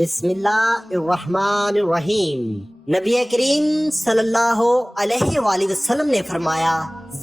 بسم اللہ الرحمن الرحیم۔ نبی کریم صلی اللہ علیہ وآلہ وسلم نے فرمایا،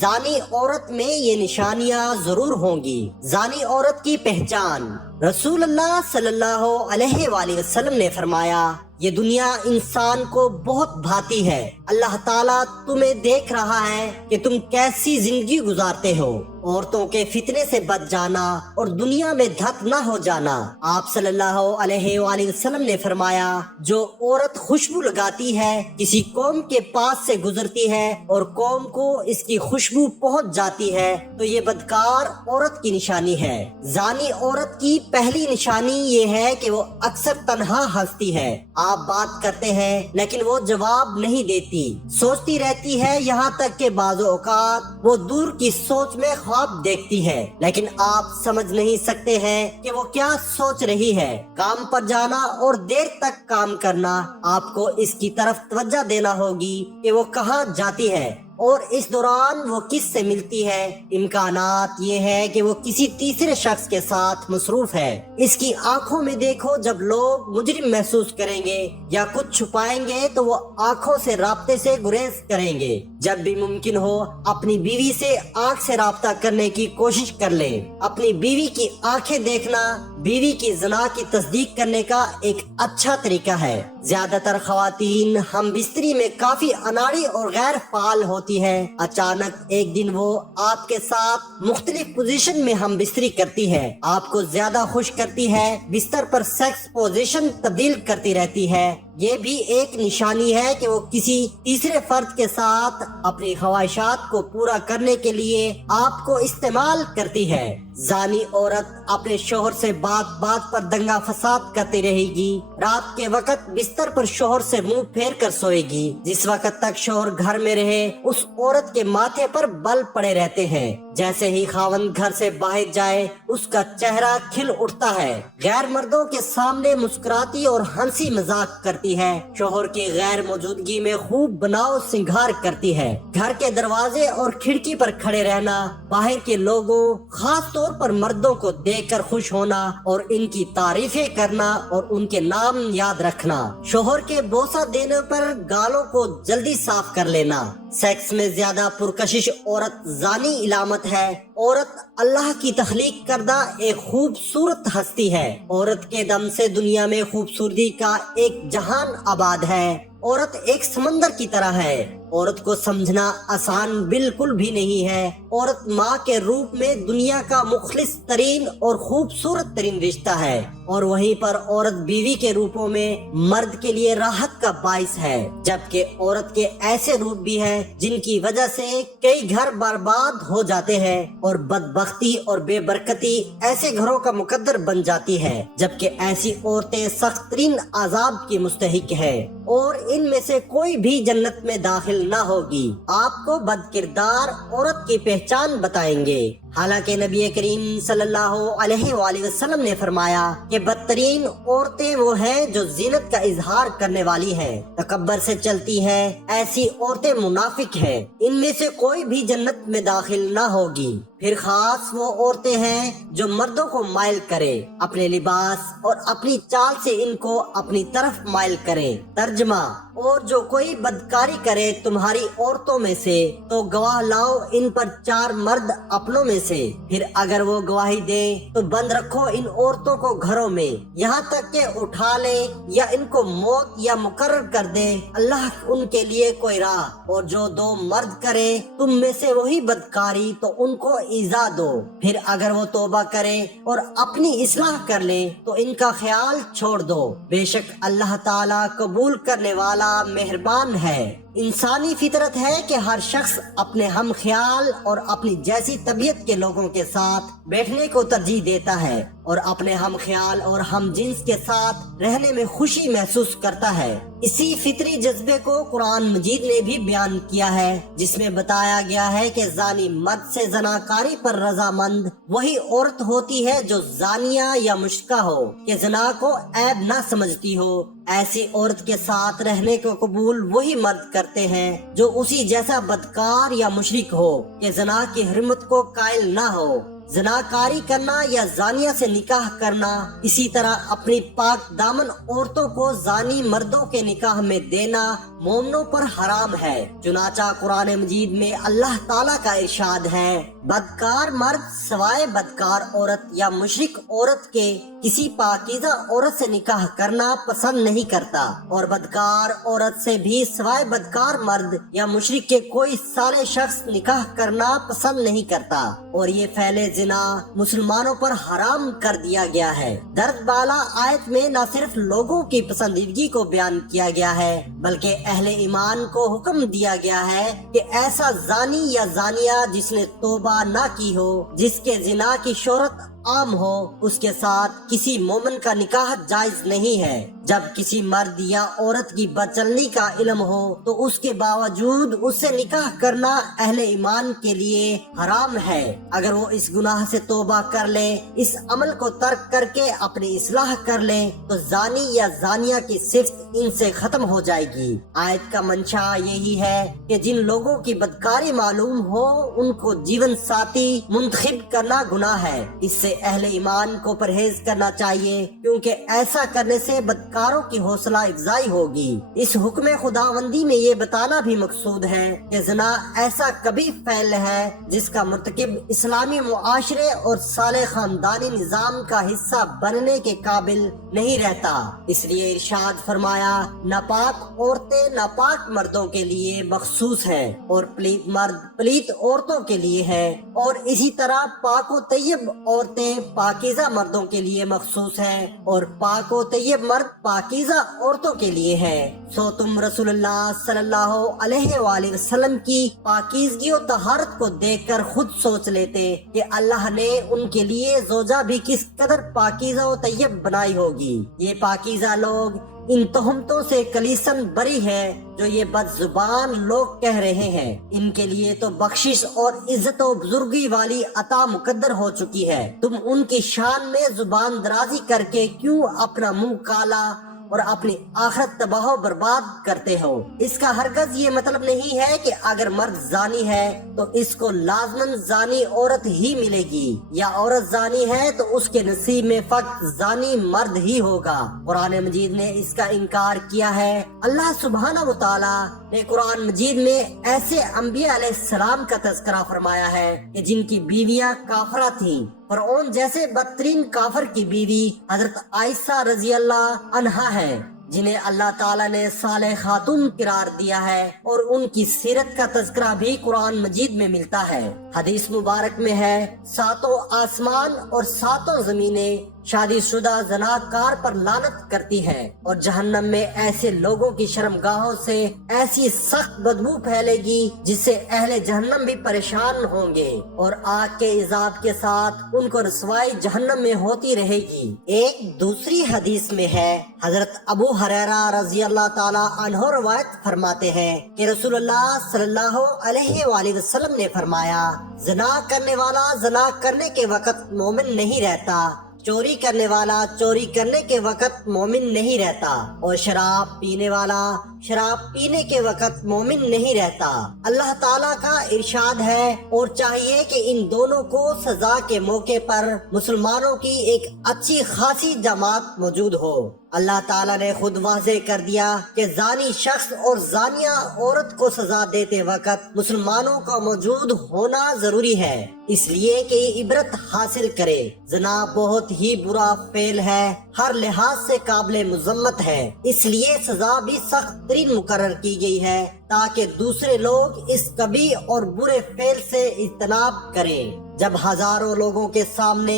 زانی عورت میں یہ نشانیاں ضرور ہوں گی۔ زانی عورت کی پہچان۔ رسول اللہ صلی اللہ علیہ وآلہ وسلم نے فرمایا، یہ دنیا انسان کو بہت بھاتی ہے۔ اللہ تعالیٰ تمہیں دیکھ رہا ہے کہ تم کیسی زندگی گزارتے ہو۔ عورتوں کے فتنے سے بچ جانا اور دنیا میں دھت نہ ہو جانا۔ آپ صلی اللہ علیہ وآلہ وسلم نے فرمایا، جو عورت خوشبو لگاتی ہے، کسی قوم کے پاس سے گزرتی ہے اور قوم کو اس کی خوشبو پہنچ جاتی ہے تو یہ بدکار عورت کی نشانی ہے۔ زانی عورت کی پہلی نشانی یہ ہے کہ وہ اکثر تنہا ہنستی ہے۔ آپ بات کرتے ہیں لیکن وہ جواب نہیں دیتی، سوچتی رہتی ہے، یہاں تک کہ بعض اوقات وہ دور کی سوچ میں خواب دیکھتی ہے، لیکن آپ سمجھ نہیں سکتے ہیں کہ وہ کیا سوچ رہی ہے۔ کام پر جانا اور دیر تک کام کرنا، آپ کو اس کی طرف توجہ دینا ہوگی کہ وہ کہاں جاتی ہے اور اس دوران وہ کس سے ملتی ہے۔ امکانات یہ ہے کہ وہ کسی تیسرے شخص کے ساتھ مصروف ہے۔ اس کی آنکھوں میں دیکھو، جب لوگ مجرم محسوس کریں گے یا کچھ چھپائیں گے تو وہ آنکھوں سے رابطے سے گریز کریں گے۔ جب بھی ممکن ہو اپنی بیوی سے آنکھ سے رابطہ کرنے کی کوشش کر لیں۔ اپنی بیوی کی آنکھیں دیکھنا بیوی کی زنا کی تصدیق کرنے کا ایک اچھا طریقہ ہے۔ زیادہ تر خواتین ہم بستری میں کافی اناڑی اور غیر فعال ہوتی ہے۔ اچانک ایک دن وہ آپ کے ساتھ مختلف پوزیشن میں ہم بستری کرتی ہے، آپ کو زیادہ خوش کرتی ہے، بستر پر سیکس پوزیشن تبدیل کرتی رہتی ہے۔ یہ بھی ایک نشانی ہے کہ وہ کسی تیسرے فرد کے ساتھ اپنی خواہشات کو پورا کرنے کے لیے آپ کو استعمال کرتی ہے۔ زانی عورت اپنے شوہر سے بات پر دنگا فساد کرتی رہے گی۔ رات کے وقت بستر پر شوہر سے منہ پھیر کر سوئے گی۔ جس وقت تک شوہر گھر میں رہے اس عورت کے ماتھے پر بل پڑے رہتے ہیں۔ جیسے ہی خاوند گھر سے باہر جائے اس کا چہرہ کھل اٹھتا ہے۔ غیر مردوں کے سامنے مسکراتی اور ہنسی مذاق کرتی ہے۔ شوہر کی غیر موجودگی میں خوب بناؤ سنگھار کرتی ہے۔ گھر کے دروازے اور کھڑکی پر کھڑے رہنا، باہر کے لوگوں خاص طور پر مردوں کو دیکھ کر خوش ہونا اور ان کی تعریفیں کرنا اور ان کے نام یاد رکھنا۔ شوہر کے بوسہ دینے پر گالوں کو جلدی صاف کر لینا۔ سیکس میں زیادہ پرکشش عورت زانی علامت ہے۔ عورت اللہ کی تخلیق کردہ ایک خوبصورت ہستی ہے۔ عورت کے دم سے دنیا میں خوبصورتی کا ایک جہان آباد ہے۔ عورت ایک سمندر کی طرح ہے۔ عورت کو سمجھنا آسان بالکل بھی نہیں ہے۔ عورت ماں کے روپ میں دنیا کا مخلص ترین اور خوبصورت ترین رشتہ ہے، اور وہیں پر عورت بیوی کے روپوں میں مرد کے لیے راحت کا باعث ہے، جبکہ عورت کے ایسے روپ بھی ہیں جن کی وجہ سے کئی گھر برباد ہو جاتے ہیں اور بدبختی اور بے برکتی ایسے گھروں کا مقدر بن جاتی ہے، جبکہ ایسی عورتیں سخت ترین عذاب کی مستحق ہے اور ان میں سے کوئی بھی جنت میں داخل نہ ہوگی۔ آپ کو بد کردار عورت کی پہچان بتائیں گے۔ حالانکہ نبی کریم صلی اللہ علیہ وآلہ وسلم نے فرمایا کہ بدترین عورتیں وہ ہیں جو زینت کا اظہار کرنے والی ہیں، تکبر سے چلتی ہیں، ایسی عورتیں منافق ہیں، ان میں سے کوئی بھی جنت میں داخل نہ ہوگی۔ پھر خاص وہ عورتیں ہیں جو مردوں کو مائل کرے، اپنے لباس اور اپنی چال سے ان کو اپنی طرف مائل کریں۔ ترجمہ: اور جو کوئی بدکاری کرے تمہاری عورتوں میں سے تو گواہ لاؤ ان پر 4 مرد اپنوں میں سے، پھر اگر وہ گواہی دیں تو بند رکھو ان عورتوں کو گھروں میں یہاں تک کہ اٹھا لے یا ان کو موت یا مقرر کر دے۔ اللہ ان کے لیے کوئی راہ، اور جو 2 مرد کرے تم میں سے وہی بدکاری تو ان کو ایذا دو، پھر اگر وہ توبہ کرے اور اپنی اصلاح کر لے تو ان کا خیال چھوڑ دو، بے شک اللہ تعالیٰ قبول کرنے والا مہربان ہے۔ انسانی فطرت ہے کہ ہر شخص اپنے ہم خیال اور اپنی جیسی طبیعت کے لوگوں کے ساتھ بیٹھنے کو ترجیح دیتا ہے اور اپنے ہم خیال اور ہم جنس کے ساتھ رہنے میں خوشی محسوس کرتا ہے۔ اسی فطری جذبے کو قرآن مجید نے بھی بیان کیا ہے، جس میں بتایا گیا ہے کہ زانی مرد سے زناکاری پر رضامند وہی عورت ہوتی ہے جو زانیہ یا مشرکہ ہو، کہ زنا کو عیب نہ سمجھتی ہو۔ ایسی عورت کے ساتھ رہنے کو قبول وہی مرد کرتے ہیں جو اسی جیسا بدکار یا مشرک ہو، کہ زنا کی حرمت کو قائل نہ ہو۔ زناکاری کرنا یا زانیہ سے نکاح کرنا، اسی طرح اپنی پاک دامن عورتوں کو زانی مردوں کے نکاح میں دینا مومنوں پر حرام ہے۔ چنانچہ قرآن مجید میں اللہ تعالیٰ کا ارشاد ہے، بدکار مرد سوائے بدکار عورت یا مشرک عورت کے کسی پاکیزہ عورت سے نکاح کرنا پسند نہیں کرتا، اور بدکار عورت سے بھی سوائے بدکار مرد یا مشرک کے کوئی صالح شخص نکاح کرنا پسند نہیں کرتا، اور یہ فعل زنا مسلمانوں پر حرام کر دیا گیا ہے۔ درد بالا آیت میں نہ صرف لوگوں کی پسندیدگی کو بیان کیا گیا ہے بلکہ اہل ایمان کو حکم دیا گیا ہے کہ ایسا زانی یا زانیہ جس نے توبہ نہ کی ہو، جس کے زنا کی شہرت عام ہو، اس کے ساتھ کسی مومن کا نکاح جائز نہیں ہے۔ جب کسی مرد یا عورت کی بدچلنی کا علم ہو تو اس کے باوجود اس سے نکاح کرنا اہل ایمان کے لیے حرام ہے۔ اگر وہ اس گناہ سے توبہ کر لے، اس عمل کو ترک کر کے اپنی اصلاح کر لے، تو زانی یا زانیہ کی صفت ان سے ختم ہو جائے گی۔ آیت کا منشا یہی ہے کہ جن لوگوں کی بدکاری معلوم ہو ان کو جیون ساتھی منتخب کرنا گناہ ہے۔ اس سے اہل ایمان کو پرہیز کرنا چاہیے، کیونکہ ایسا کرنے سے بدکاروں کی حوصلہ افزائی ہوگی۔ اس حکم خداوندی میں یہ بتانا بھی مقصود ہے کہ زنا ایسا کبھی فعل ہے جس کا مرتکب اسلامی معاشرے اور صالح خاندانی نظام کا حصہ بننے کے قابل نہیں رہتا۔ اس لیے ارشاد فرمایا، ناپاک عورتیں ناپاک مردوں کے لیے مخصوص ہیں، اور پلیت مرد پلیت عورتوں کے لیے ہیں، اور اسی طرح پاک و طیب عورتیں پاکیزہ مردوں کے لیے مخصوص ہیں، اور پاک و طیب مرد پاکیزہ عورتوں کے لیے ہیں۔ سو تم رسول اللہ صلی اللہ علیہ وآلہ وسلم کی پاکیزگی و طہارت کو دیکھ کر خود سوچ لیتے کہ اللہ نے ان کے لیے زوجہ بھی کس قدر پاکیزہ و طیب بنائی ہوگی۔ یہ پاکیزہ لوگ ان تہمتوں سے کلیسن بری ہے جو یہ بد زبان لوگ کہہ رہے ہیں۔ ان کے لیے تو بخشش اور عزت و بزرگی والی عطا مقدر ہو چکی ہے، تم ان کی شان میں زبان درازی کر کے کیوں اپنا منہ کالا اور اپنی آخرت تباہ و برباد کرتے ہو؟ اس کا ہرگز یہ مطلب نہیں ہے کہ اگر مرد زانی ہے تو اس کو لازماً زانی عورت ہی ملے گی، یا عورت زانی ہے تو اس کے نصیب میں فقط زانی مرد ہی ہوگا۔ قرآن مجید نے اس کا انکار کیا ہے۔ اللہ سبحانہ و تعالی نے قرآن مجید میں ایسے انبیاء علیہ السلام کا تذکرہ فرمایا ہے کہ جن کی بیویاں کافرہ تھیں۔ فرعون جیسے بدترین کافر کی بیوی حضرت عائشہ رضی اللہ عنہا ہے، جنہیں اللہ تعالیٰ نے صالح خاتون قرار دیا ہے، اور ان کی سیرت کا تذکرہ بھی قرآن مجید میں ملتا ہے۔ حدیث مبارک میں ہے، ساتوں آسمان اور ساتوں زمینیں شادی شدہ زناکار پر لعنت کرتی ہے، اور جہنم میں ایسے لوگوں کی شرمگاہوں سے ایسی سخت بدبو پھیلے گی جس سے اہل جہنم بھی پریشان ہوں گے، اور آگ کے عذاب کے ساتھ ان کو رسوائی جہنم میں ہوتی رہے گی۔ ایک دوسری حدیث میں ہے، حضرت ابو ہریرہ رضی اللہ تعالی عنہ روایت فرماتے ہیں کہ رسول اللہ صلی اللہ علیہ وآلہ وسلم نے فرمایا، زنا کرنے والا زنا کرنے کے وقت مومن نہیں رہتا، چوری کرنے والا چوری کرنے کے وقت مومن نہیں رہتا، اور شراب پینے والا شراب پینے کے وقت مومن نہیں رہتا۔ اللہ تعالیٰ کا ارشاد ہے، اور چاہیے کہ ان دونوں کو سزا کے موقع پر مسلمانوں کی ایک اچھی خاصی جماعت موجود ہو۔ اللہ تعالیٰ نے خود واضح کر دیا کہ زانی شخص اور زانیہ عورت کو سزا دیتے وقت مسلمانوں کا موجود ہونا ضروری ہے، اس لیے کہ یہ عبرت حاصل کرے۔ زنا بہت ہی برا فعل ہے، ہر لحاظ سے قابل مذمت ہے، اس لیے سزا بھی سخت ترین مقرر کی گئی ہے تاکہ دوسرے لوگ اس کبھی اور برے فعل سے اجتناب کریں۔ جب ہزاروں لوگوں کے سامنے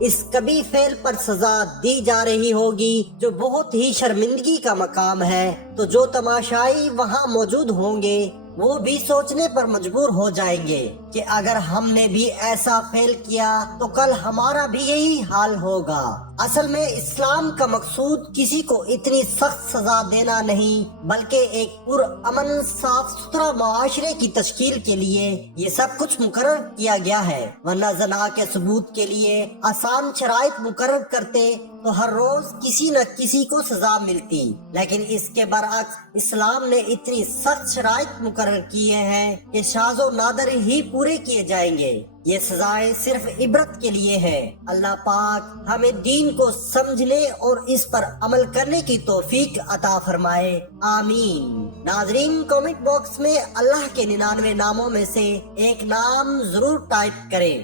اس کبھی فعل پر سزا دی جا رہی ہوگی جو بہت ہی شرمندگی کا مقام ہے، تو جو تماشائی وہاں موجود ہوں گے وہ بھی سوچنے پر مجبور ہو جائیں گے کہ اگر ہم نے بھی ایسا فعل کیا تو کل ہمارا بھی یہی حال ہوگا۔ اصل میں اسلام کا مقصود کسی کو اتنی سخت سزا دینا نہیں، بلکہ ایک پرامن صاف ستھرا معاشرے کی تشکیل کے لیے یہ سب کچھ مقرر کیا گیا ہے، ورنہ زنا کے ثبوت کے لیے آسان شرائط مقرر کرتے تو ہر روز کسی نہ کسی کو سزا ملتی، لیکن اس کے برعکس اسلام نے اتنی سخت شرائط مقرر کیے ہیں کہ شاذ و نادر ہی پورے کیے جائیں گے۔ یہ سزائیں صرف عبرت کے لیے ہیں۔ اللہ پاک ہمیں دین کو سمجھنے اور اس پر عمل کرنے کی توفیق عطا فرمائے، آمین۔ ناظرین، کامنٹ باکس میں اللہ کے 99 ناموں میں سے ایک نام ضرور ٹائپ کریں۔